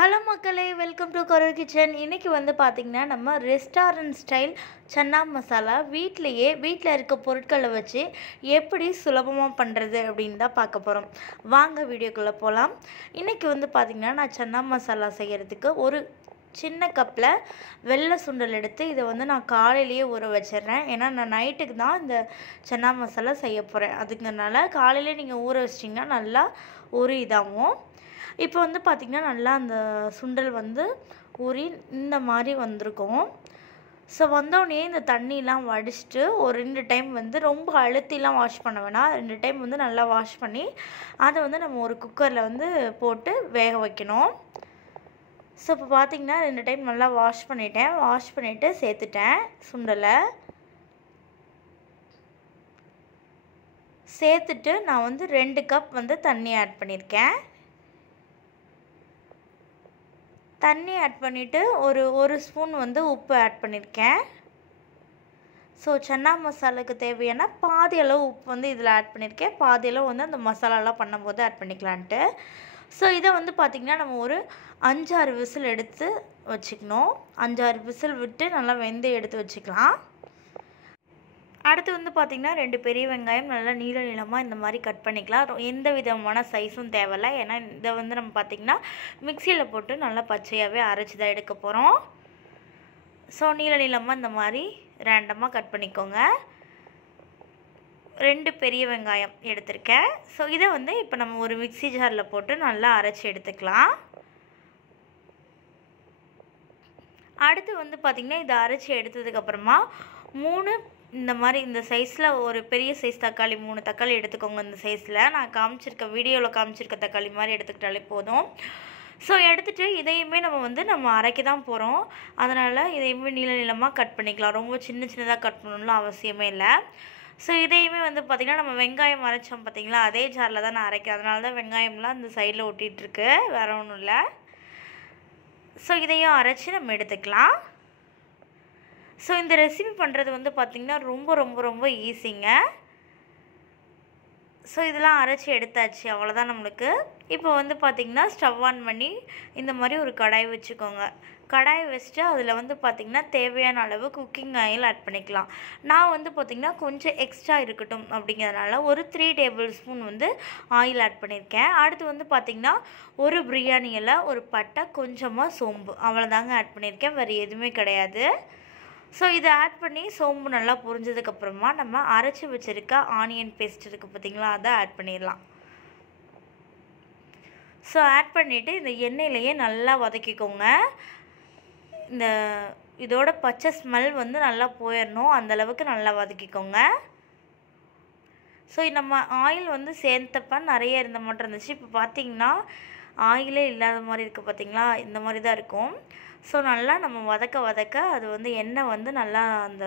Hello மக்களே, welcome to Karur kitchen. இன்றைக்கி வந்து பார்த்திங்கன்னா நம்ம ரெஸ்டாரண்ட் ஸ்டைல் சன்னா மசாலா வீட்டில் இருக்க பொருட்களை வச்சு எப்படி சுலபமாக பண்ணுறது அப்படின்னு தான் பார்க்க போகிறோம். வாங்க வீடியோக்குள்ளே போகலாம். இன்றைக்கி வந்து பார்த்திங்கன்னா நான் சன்னா மசாலா செய்கிறதுக்கு ஒரு சின்ன கப்பில் வெள்ளை சுண்டல் எடுத்து இதை வந்து நான் காலையிலேயே ஊற வச்சிடுறேன். ஏன்னா நான் நைட்டுக்கு தான் இந்த சன்னா மசாலா செய்ய போகிறேன். அதுங்கனால காலையிலே நீங்கள் ஊற வச்சிட்டிங்கன்னா நல்லா ஒரு இதாகும். இப்போ வந்து பார்த்திங்கன்னா நல்லா அந்த சுண்டல் வந்து ஊறி இந்த மாதிரி வந்திருக்கும். ஸோ வந்தோடனே இந்த தண்ணியெலாம் வடிச்சிட்டு ஒரு 2 டைம் வந்து ரொம்ப அழுத்திலாம் வாஷ் பண்ண வேணாம். 2 டைம் வந்து நல்லா வாஷ் பண்ணி அதை வந்து நம்ம ஒரு குக்கரில் வந்து போட்டு வேக வைக்கணும். ஸோ இப்போ பார்த்திங்கன்னா 2 டைம் நல்லா வாஷ் பண்ணிவிட்டு சேர்த்துட்டேன். சுண்டலை சேர்த்துட்டு நான் வந்து 2 கப் வந்து தண்ணி ஆட் பண்ணியிருக்கேன். தண்ணி ஆட் பண்ணிவிட்டு ஒரு ஸ்பூன் வந்து உப்பு ஆட் பண்ணியிருக்கேன். ஸோ சன்னா மசாலாவுக்கு தேவையான பாதி அளவு உப்பு வந்து இதில் ஆட் பண்ணியிருக்கேன். பாதி அளவு வந்து அந்த மசாலாலாம் பண்ணும்போது ஆட் பண்ணிக்கலான்ட்டு. ஸோ இதை வந்து பார்த்திங்கன்னா நம்ம ஒரு 5-6 விசில் எடுத்து வச்சுக்கணும். 5-6 விசில் விட்டு நல்லா வெந்து எடுத்து வச்சுக்கலாம். அடுத்து வந்து பார்த்திங்கன்னா 2 பெரிய வெங்காயம் நல்லா நீளமாக இந்த மாதிரி கட் பண்ணிக்கலாம். எந்த விதமான சைஸும் தேவையில்லை. ஏன்னா இதை வந்து நம்ம பார்த்திங்கன்னா மிக்சியில் போட்டு நல்லா பச்சையாகவே அரைச்சி தான் எடுக்க போகிறோம். ஸோ நீளமாக இந்த மாதிரி ரேண்டமாக கட் பண்ணிக்கோங்க. 2 பெரிய வெங்காயம் எடுத்திருக்கேன். ஸோ இதை வந்து இப்போ நம்ம ஒரு மிக்சி ஜாரில் போட்டு நல்லா அரைச்சி எடுத்துக்கலாம். அடுத்து வந்து பார்த்திங்கன்னா இதை அரைச்சி எடுத்ததுக்கப்புறமா 3 இந்த மாதிரி இந்த சைஸில் ஒரு பெரிய சைஸ் தக்காளி 3 தக்காளி எடுத்துக்கோங்க. இந்த சைஸில் நான் வீடியோவில் காமிச்சிருக்க தக்காளி மாதிரி எடுத்துக்கிட்டாலே போதும். ஸோ எடுத்துகிட்டு இதையுமே நம்ம அரைக்க தான் போகிறோம். அதனால் இதையுமே நீளமாக கட் பண்ணிக்கலாம். ரொம்ப சின்னதாக கட் பண்ணணும்லாம் அவசியமே இல்லை. ஸோ இதையுமே வந்து பார்த்திங்கன்னா நம்ம வெங்காயம் அரைச்சோம் பார்த்திங்களா, அதே ஜாரில் தான் நான் அரைக்கிறேன். அதனால தான் வெங்காயம்லாம் இந்த சைடில் ஒட்டிகிட்ருக்கு, வேறு ஒன்றும் இல்லை. ஸோ இதையும் அரைச்சி நம்ம எடுத்துக்கலாம். ஸோ இந்த ரெசிபி பண்ணுறது வந்து பார்த்திங்கன்னா ரொம்ப ஈஸிங்க. ஸோ இதெல்லாம் அரைச்சி எடுத்தாச்சு, அவ்வளோதான் நம்மளுக்கு. இப்போ வந்து பார்த்திங்கன்னா ஸ்டவ் ஆன் பண்ணி இந்த மாதிரி ஒரு கடாய் வச்சுக்கோங்க. கடாய் வச்சுட்டு அதில் வந்து பார்த்திங்கன்னா தேவையான அளவு குக்கிங் ஆயில் ஆட் பண்ணிக்கலாம். நான் வந்து பார்த்திங்கன்னா கொஞ்சம் எக்ஸ்ட்ரா இருக்கட்டும் அப்படிங்கிறதுனால ஒரு 3 டேபிள் ஸ்பூன் வந்து ஆயில் ஆட் பண்ணியிருக்கேன். அடுத்து வந்து பார்த்திங்கன்னா ஒரு பிரியாணி இலை, ஒரு பட்டை, கொஞ்சமாக சோம்பு, அவ்வளோதாங்க ஆட் பண்ணியிருக்கேன். வேறு எதுவுமே கிடையாது. ஸோ இதை ஆட் பண்ணி சோம்பு நல்லா பொரிஞ்சதுக்கப்புறமா நம்ம அரைச்சி வச்சுருக்க ஆனியன் பேஸ்ட் இருக்குது பார்த்திங்களா, அதை ஆட் பண்ணிடலாம். ஸோ ஆட் பண்ணிவிட்டு இந்த எண்ணெயிலையே நல்லா வதக்கிக்கோங்க. இதோட பச்சை ஸ்மெல் வந்து நல்லா போயிடணும், அந்தளவுக்கு நல்லா வதக்கிக்கோங்க. ஸோ நம்ம ஆயில் வந்து சேர்த்தப்ப நிறைய இருந்த மட்டும் இருந்துச்சு. இப்போ பார்த்திங்கன்னா ஆயிலே இல்லாத மாதிரி இருக்குது பார்த்திங்களா, இந்த மாதிரி தான் இருக்கும். ஸோ நல்லா நம்ம வதக்க அது வந்து எண்ணெய் வந்து நல்லா அந்த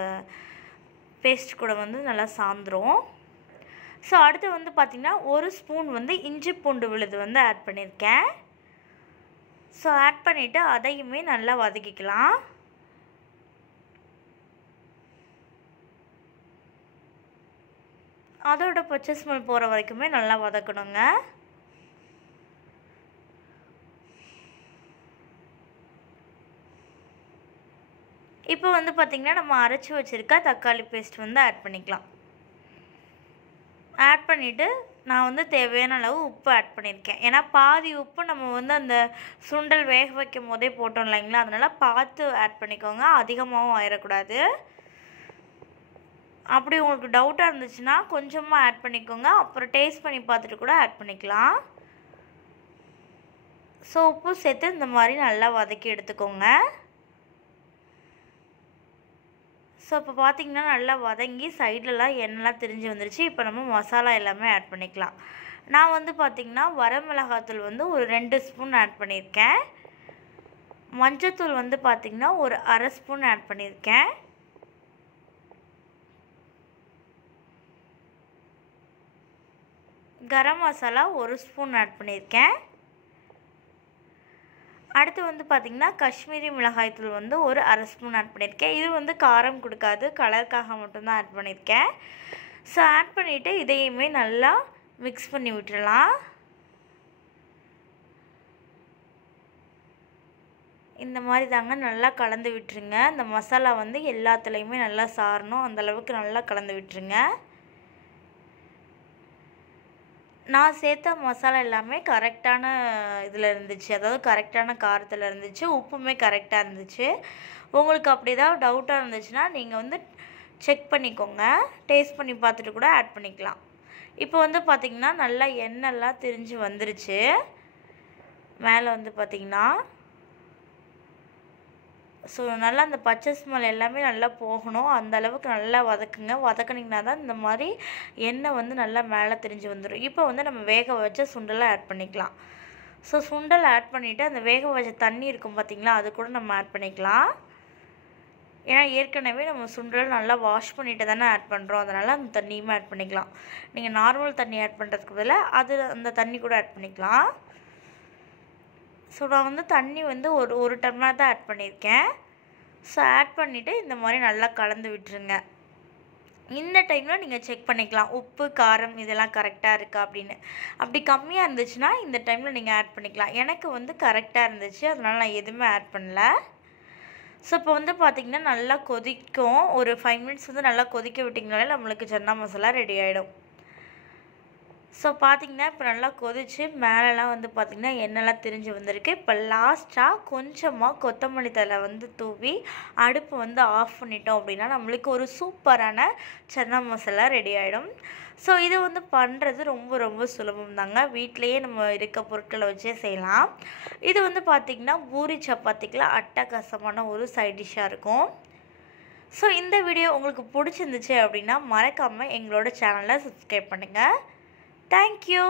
பேஸ்ட் கூட வந்து நல்லா சாந்துரும். ஸோ அடுத்து வந்து பார்த்திங்கன்னா 1 ஸ்பூன் வந்து இஞ்சி பூண்டு விழுது வந்து ஆட் பண்ணியிருக்கேன். ஸோ ஆட் பண்ணிவிட்டு அதையுமே நல்லா வதக்கிக்கலாம். அதோட பச்சை ஸ்மெல் போகிற வரைக்குமே நல்லா வதக்கணுங்க. இப்போ வந்து பார்த்திங்கன்னா நம்ம அரைச்சி வச்சுருக்க தக்காளி பேஸ்ட் வந்து ஆட் பண்ணிக்கலாம். ஆட் பண்ணிவிட்டு நான் வந்து தேவையான அளவு உப்பு ஆட் பண்ணியிருக்கேன். ஏன்னா பாதி உப்பு நம்ம வந்து அந்த சுண்டல் வேக வைக்கும் போதே போட்டோம் இல்லைங்களா, அதனால் பார்த்து ஆட் பண்ணிக்கோங்க, அதிகமாகவும் ஆயிடக்கூடாது. அப்படி உங்களுக்கு டவுட்டாக இருந்துச்சுன்னா கொஞ்சமாக ஆட் பண்ணிக்கோங்க, அப்புறம் டேஸ்ட் பண்ணி பார்த்துட்டு கூட ஆட் பண்ணிக்கலாம். ஸோ உப்பு சேர்த்து இந்த மாதிரி நல்லா வதக்கி எடுத்துக்கோங்க. ஸோ இப்போ பார்த்திங்கன்னா நல்லா வதங்கி சைட்லலாம் எண்ணெய்லாம் திரிஞ்சு வந்துருச்சு. இப்போ நம்ம மசாலா எல்லாமே ஆட் பண்ணிக்கலாம். நான் வந்து பார்த்திங்கன்னா வரமிளகாத்தூள் வந்து ஒரு 2 ஸ்பூன் ஆட் பண்ணியிருக்கேன். மஞ்சத்தூள் வந்து பார்த்திங்கன்னா ஒரு 1/2 ஸ்பூன் ஆட் பண்ணியிருக்கேன். கரம் மசாலா 1 ஸ்பூன் ஆட் பண்ணியிருக்கேன். அடுத்து வந்து பார்த்திங்கன்னா காஷ்மீரி மிளகாய்த்தூள் வந்து ஒரு 1/2 ஸ்பூன் ஆட் பண்ணியிருக்கேன். இது வந்து காரம் கொடுக்காது, கலருக்காக மட்டும்தான் ஆட் பண்ணியிருக்கேன். ஸோ ஆட் பண்ணிவிட்டு இதையுமே நல்லா மிக்ஸ் பண்ணி விட்டுடலாம். இந்த மாதிரி தாங்க நல்லா கலந்து விட்டுருங்க. இந்த மசாலா வந்து எல்லாத்துலேயுமே நல்லா சாரணும், அந்தளவுக்கு நல்லா கலந்து விட்டுருங்க. நான் சேர்த்த மசாலா எல்லாமே கரெக்டான இதில் இருந்துச்சு, அதாவது கரெக்டான காரத்தில் இருந்துச்சு, உப்புமே கரெக்டாக இருந்துச்சு. உங்களுக்கு அப்படி ஏதாவது டவுட்டாக இருந்துச்சுன்னா நீங்கள் வந்து செக் பண்ணிக்கோங்க, டேஸ்ட் பண்ணி பார்த்துட்டு கூட ஆட் பண்ணிக்கலாம். இப்போ வந்து பார்த்திங்கன்னா நல்லா எண்ணெய்லாம் திரிஞ்சு வந்துருச்சு. மேலே வந்து பார்த்திங்கன்னா ஸோ நல்லா அந்த பச்சை ஸ்மெல் எல்லாமே நல்லா போகணும், அந்த அளவுக்கு நல்லா வதக்குங்க. வதக்குனிங்கன்னா தான் இந்த மாதிரி எண்ணெய் வந்து நல்லா மேலே திரிஞ்சு வந்துடும். இப்போ வந்து நம்ம வேக வச்ச சுண்டலை ஆட் பண்ணிக்கலாம். ஸோ சுண்டல் ஆட் பண்ணிவிட்டு அந்த வேக வச்ச தண்ணி இருக்கும் பார்த்திங்களா, அது கூட நம்ம ஆட் பண்ணிக்கலாம். ஏன்னா ஏற்கனவே நம்ம சுண்டல் நல்லா வாஷ் பண்ணிவிட்டு தானே ஆட் பண்ணுறோம், அதனால் அந்த தண்ணியுமே ஆட் பண்ணிக்கலாம். நீங்கள் நார்மல் தண்ணி ஆட் பண்ணுறதுக்கு பதிலாக அந்த தண்ணி கூட ஆட் பண்ணிக்கலாம். ஸோ நான் வந்து தண்ணி வந்து ஒரு டம்ளர் தான் ஆட் பண்ணியிருக்கேன். ஸோ ஆட் பண்ணிவிட்டு இந்த மாதிரி நல்லா கலந்து விட்டுருங்க. இந்த டைமில் நீங்கள் செக் பண்ணிக்கலாம் உப்பு காரம் இதெல்லாம் கரெக்டாக இருக்கா அப்படின்னு. அப்படி கம்மியாக இருந்துச்சுன்னா இந்த டைமில் நீங்கள் ஆட் பண்ணிக்கலாம். எனக்கு வந்து கரெக்டாக இருந்துச்சு, அதனால் நான் எதுவுமே ஆட் பண்ணல. ஸோ இப்போ வந்து பார்த்திங்கன்னா நல்லா கொதிக்கும். ஒரு 5 மினிட்ஸ் வந்து நல்லா கொதிக்க விட்டிங்கனாலே நம்மளுக்கு சன்னா மசாலா ரெடி ஆகிடும். ஸோ பார்த்திங்கன்னா இப்போ நல்லா கொதிச்சு மேலெலாம் வந்து பார்த்திங்கன்னா எண்ணெய்லாம் திரிஞ்சு வந்திருக்கு. இப்போ லாஸ்ட்டாக கொஞ்சமாக கொத்தமல்லி தழை வந்து தூவி அடுப்பு வந்து ஆஃப் பண்ணிட்டோம் அப்படின்னா நம்மளுக்கு ஒரு சூப்பரான சன்னா மசாலா ரெடி ஆகிடும். ஸோ இது வந்து பண்ணுறது ரொம்ப ரொம்ப சுலபம் தாங்க, வீட்டிலையே நம்ம இருக்க பொருட்களை வச்சே செய்யலாம். இது வந்து பார்த்திங்கன்னா பூரி சப்பாத்திக்கெலாம் அட்டகாசமான ஒரு சைட் டிஷ்ஷாக இருக்கும். ஸோ இந்த வீடியோ உங்களுக்கு பிடிச்சிருந்துச்சு அப்படின்னா மறக்காமல் எங்களோட சேனலை சப்ஸ்கிரைப் பண்ணுங்கள். Thank you.